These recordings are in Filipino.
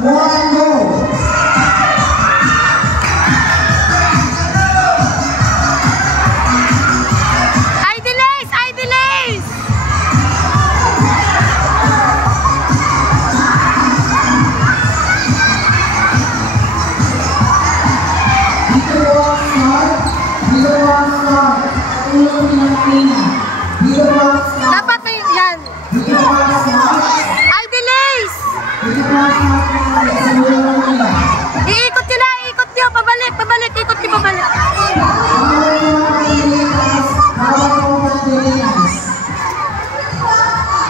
1, go! Dapat may yan. Ay, delays! Iikot nyo na, iikot nyo. Pabalik, pabalik, ikot nyo, pabalik.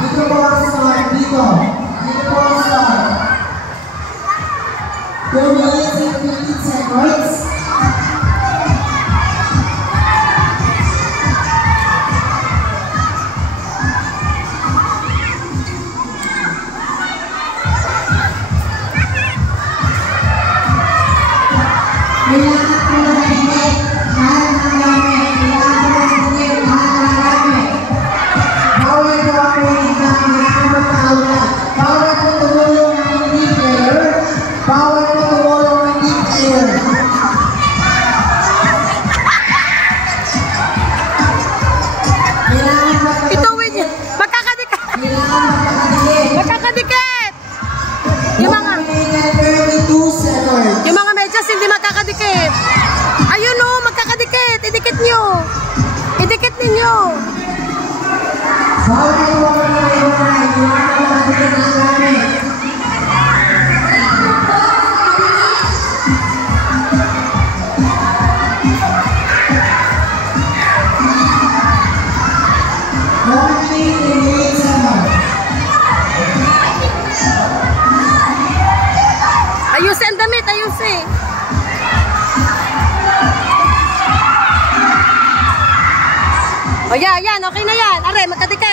Dito po ang start, dito. Dito po ang start. 2 minutes and 15 seconds. Kailangan po na higit, mahal ng gamit, kailangan po na higit, mahal ng gamit. Bawal po ako yung kailangan magpaulat. Bawal po tumulong ng hindi player. Bawal po tumulong ng hindi player. Kailangan magpakadikit. Ituwin nyo. Magkakadikit. Kailangan magpakadikit. Magkakadikit. Yung mga 32 seconds. Yung mga medyas hindi magkakadikit. Ayun o, magkakadikit. Idikit nyo. Idikit ninyo. Bawal po ako na iwanay. Kailangan magpakadikit ng gamit. Ayusin ang damit, ayusin. O yan, yan, okay na yan. Are, magkadikit.